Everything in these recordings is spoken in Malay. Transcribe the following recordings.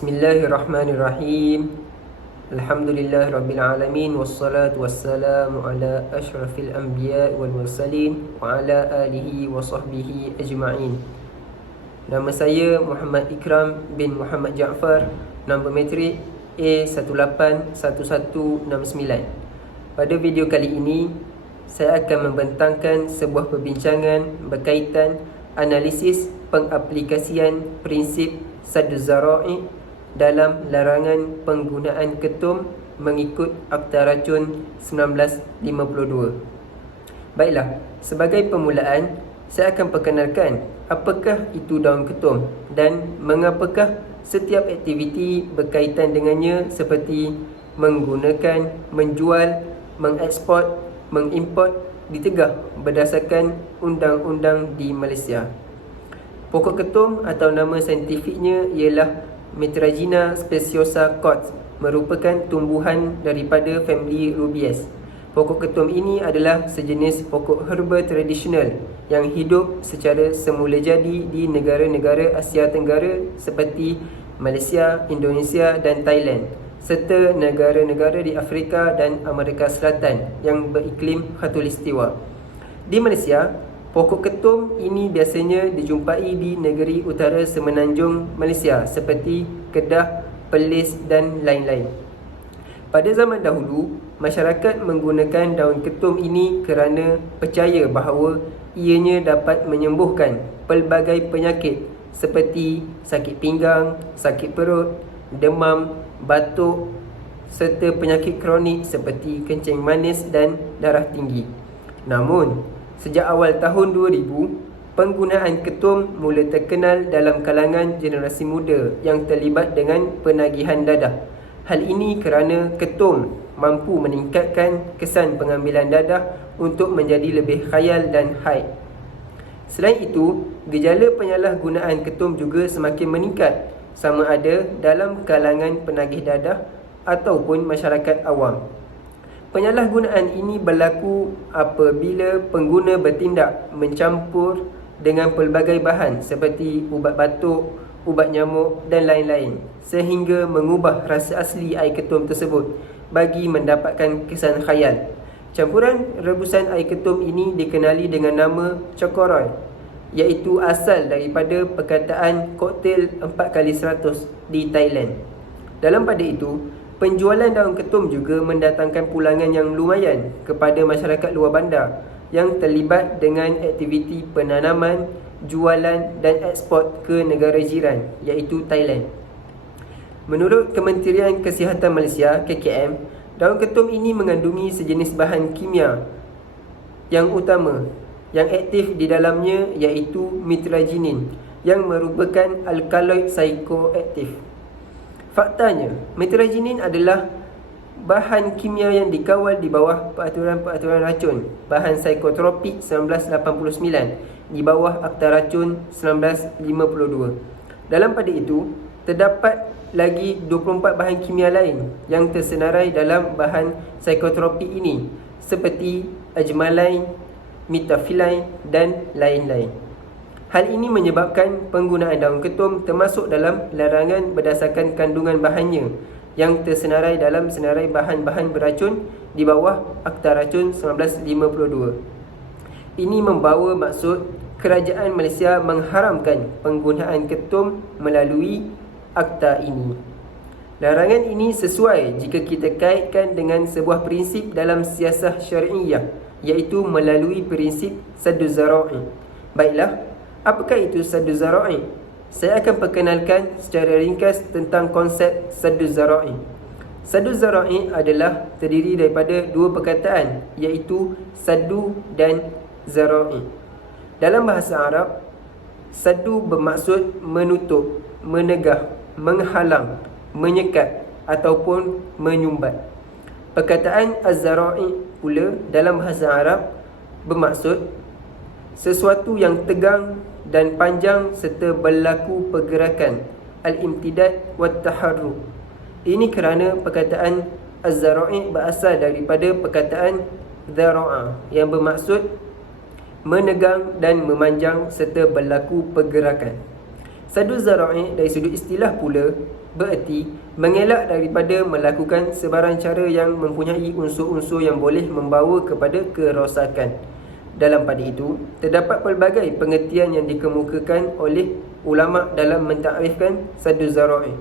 Bismillahirrahmanirrahim. Alhamdulillahirrabbilalamin. Wassalatu wassalamu ala ashrafil anbiya wal mursalin wa ala alihi wa sahbihi ajma'in. Nama saya Muhammad Ikram bin Muhammad Jaafar. Nombor metrik A181169. Pada video kali ini, saya akan membentangkan sebuah perbincangan berkaitan analisis pengaplikasian prinsip Sadd Az-Zara'i dalam larangan penggunaan ketum mengikut Akta Racun 1952. Baiklah, sebagai permulaan, saya akan perkenalkan apakah itu daun ketum dan mengapakah setiap aktiviti berkaitan dengannya seperti menggunakan, menjual, mengeksport, mengimport ditegah berdasarkan undang-undang di Malaysia. Pokok ketum atau nama saintifiknya ialah Metragina speciosa Koch, merupakan tumbuhan daripada famili Rubiaceae. Pokok ketum ini adalah sejenis pokok herba tradisional yang hidup secara semula jadi di negara-negara Asia Tenggara seperti Malaysia, Indonesia dan Thailand, serta negara-negara di Afrika dan Amerika Selatan yang beriklim khatulistiwa. Di Malaysia, pokok ketum ini biasanya dijumpai di negeri utara semenanjung Malaysia seperti Kedah, Perlis dan lain-lain. Pada zaman dahulu, masyarakat menggunakan daun ketum ini kerana percaya bahawa ianya dapat menyembuhkan pelbagai penyakit seperti sakit pinggang, sakit perut, demam, batuk serta penyakit kronik seperti kencing manis dan darah tinggi. Namun, sejak awal tahun 2000, penggunaan ketum mula terkenal dalam kalangan generasi muda yang terlibat dengan penagihan dadah. Hal ini kerana ketum mampu meningkatkan kesan pengambilan dadah untuk menjadi lebih khayal dan haid. Selain itu, gejala penyalahgunaan ketum juga semakin meningkat, sama ada dalam kalangan penagih dadah ataupun masyarakat awam. Penyalahgunaan ini berlaku apabila pengguna bertindak mencampur dengan pelbagai bahan seperti ubat batuk, ubat nyamuk dan lain-lain sehingga mengubah rasa asli air ketum tersebut bagi mendapatkan kesan khayal. Campuran rebusan air ketum ini dikenali dengan nama Chokoroi, iaitu asal daripada perkataan koktel 4x100 di Thailand. Dalam pada itu, penjualan daun ketum juga mendatangkan pulangan yang lumayan kepada masyarakat luar bandar yang terlibat dengan aktiviti penanaman, jualan dan eksport ke negara jiran iaitu Thailand. Menurut Kementerian Kesihatan Malaysia (KKM), daun ketum ini mengandungi sejenis bahan kimia yang utama yang aktif di dalamnya iaitu metraginin yang merupakan alkaloid psikoaktif. Faktanya, metraginin adalah bahan kimia yang dikawal di bawah peraturan-peraturan racun bahan psikotropik 1989 di bawah Akta Racun 1952. Dalam pada itu, terdapat lagi 24 bahan kimia lain yang tersenarai dalam bahan psikotropik ini seperti ajmalain, mitafilain dan lain-lain. Hal ini menyebabkan penggunaan daun ketum termasuk dalam larangan berdasarkan kandungan bahannya yang tersenarai dalam senarai bahan-bahan beracun di bawah Akta Racun 1952. Ini membawa maksud kerajaan Malaysia mengharamkan penggunaan ketum melalui akta ini. Larangan ini sesuai jika kita kaitkan dengan sebuah prinsip dalam siasah syariah, iaitu melalui prinsip Sadd Az-Zara'i. Baiklah, apakah itu Sadd Az-Zara'i? Saya akan perkenalkan secara ringkas tentang konsep Sadd Az-Zara'i. Sadd Az-Zara'i adalah terdiri daripada dua perkataan iaitu saddu dan zara'i. Dalam bahasa Arab, saddu bermaksud menutup, menegah, menghalang, menyekat ataupun menyumbat. Perkataan Az-Zara'i pula dalam bahasa Arab bermaksud sesuatu yang tegang dan panjang serta berlaku pergerakan al-imtidad wat taharruk. Ini kerana perkataan Az-Zara'i berasal daripada perkataan Zara'a yang bermaksud menegang dan memanjang serta berlaku pergerakan. Saddu zara'i dari sudut istilah pula bererti mengelak daripada melakukan sebarang cara yang mempunyai unsur-unsur yang boleh membawa kepada kerosakan. Dalam pada itu, terdapat pelbagai pengertian yang dikemukakan oleh ulama dalam mentakrifkan saddu zara'i.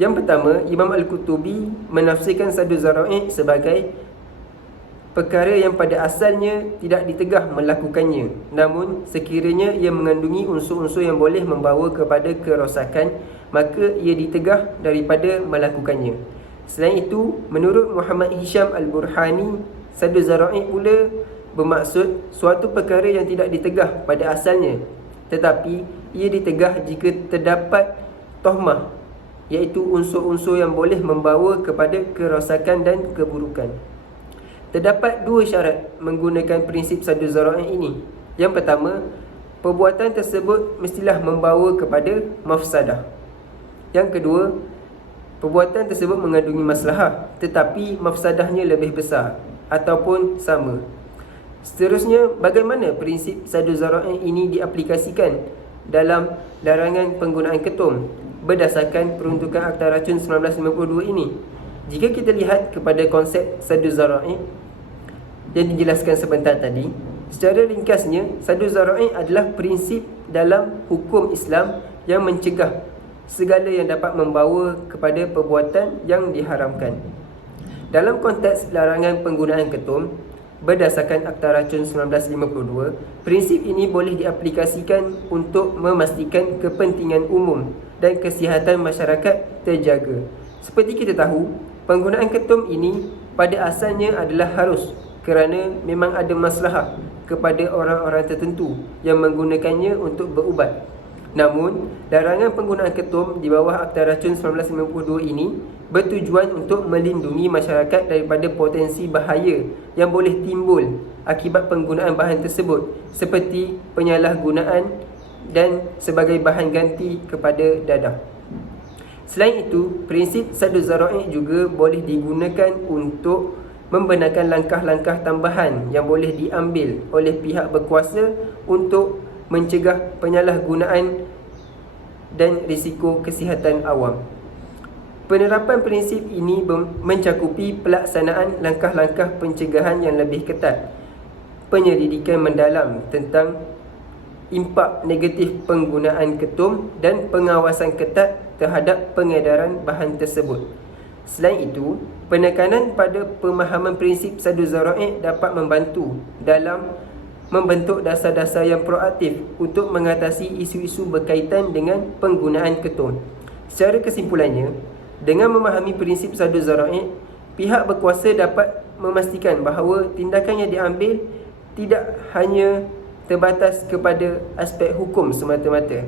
Yang pertama, Imam Al-Qutubi menafsirkan saddu zara'i sebagai perkara yang pada asalnya tidak ditegah melakukannya, namun sekiranya ia mengandungi unsur-unsur yang boleh membawa kepada kerosakan, maka ia ditegah daripada melakukannya. Selain itu, menurut Muhammad Hisham Al-Burhani, saddu zara'i pula bermaksud suatu perkara yang tidak ditegah pada asalnya, tetapi ia ditegah jika terdapat tohmah, iaitu unsur-unsur yang boleh membawa kepada kerosakan dan keburukan. Terdapat dua syarat menggunakan prinsip saddu zara'i ini. Yang pertama, perbuatan tersebut mestilah membawa kepada mafsadah. Yang kedua, perbuatan tersebut mengandungi maslahah, tetapi mafsadahnya lebih besar ataupun sama. Seterusnya, bagaimana prinsip saddu zara'i ini diaplikasikan dalam larangan penggunaan ketum berdasarkan peruntukan Akta Racun 1952 ini? Jika kita lihat kepada konsep saddu zara'i yang dijelaskan sebentar tadi, secara ringkasnya, saddu zara'i adalah prinsip dalam hukum Islam yang mencegah segala yang dapat membawa kepada perbuatan yang diharamkan. Dalam konteks larangan penggunaan ketum berdasarkan Akta Racun 1952, prinsip ini boleh diaplikasikan untuk memastikan kepentingan umum dan kesihatan masyarakat terjaga. Seperti kita tahu, penggunaan ketum ini pada asalnya adalah harus kerana memang ada maslahah kepada orang-orang tertentu yang menggunakannya untuk berubat. Namun, larangan penggunaan ketum di bawah Akta Racun 1952 ini bertujuan untuk melindungi masyarakat daripada potensi bahaya yang boleh timbul akibat penggunaan bahan tersebut, seperti penyalahgunaan dan sebagai bahan ganti kepada dadah. Selain itu, prinsip saddu zara'i juga boleh digunakan untuk membenarkan langkah-langkah tambahan yang boleh diambil oleh pihak berkuasa untuk mencegah penyalahgunaan dan risiko kesihatan awam. Penerapan prinsip ini mencakupi pelaksanaan langkah-langkah pencegahan yang lebih ketat, penyelidikan mendalam tentang impak negatif penggunaan ketum dan pengawasan ketat terhadap pengedaran bahan tersebut. Selain itu, penekanan pada pemahaman prinsip saddu zara'i dapat membantu dalam membentuk dasar-dasar yang proaktif untuk mengatasi isu-isu berkaitan dengan penggunaan ketum. Secara kesimpulannya, dengan memahami prinsip saddu zara'i, pihak berkuasa dapat memastikan bahawa tindakan yang diambil tidak hanya terbatas kepada aspek hukum semata-mata,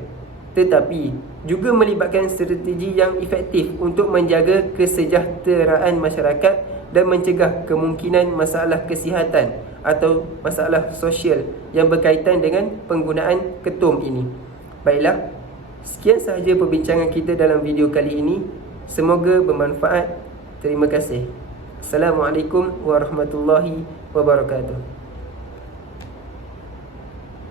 tetapi juga melibatkan strategi yang efektif untuk menjaga kesejahteraan masyarakat dan mencegah kemungkinan masalah kesihatan atau masalah sosial yang berkaitan dengan penggunaan ketum ini. Baiklah, sekian sahaja perbincangan kita dalam video kali ini. Semoga bermanfaat. Terima kasih. Assalamualaikum warahmatullahi wabarakatuh.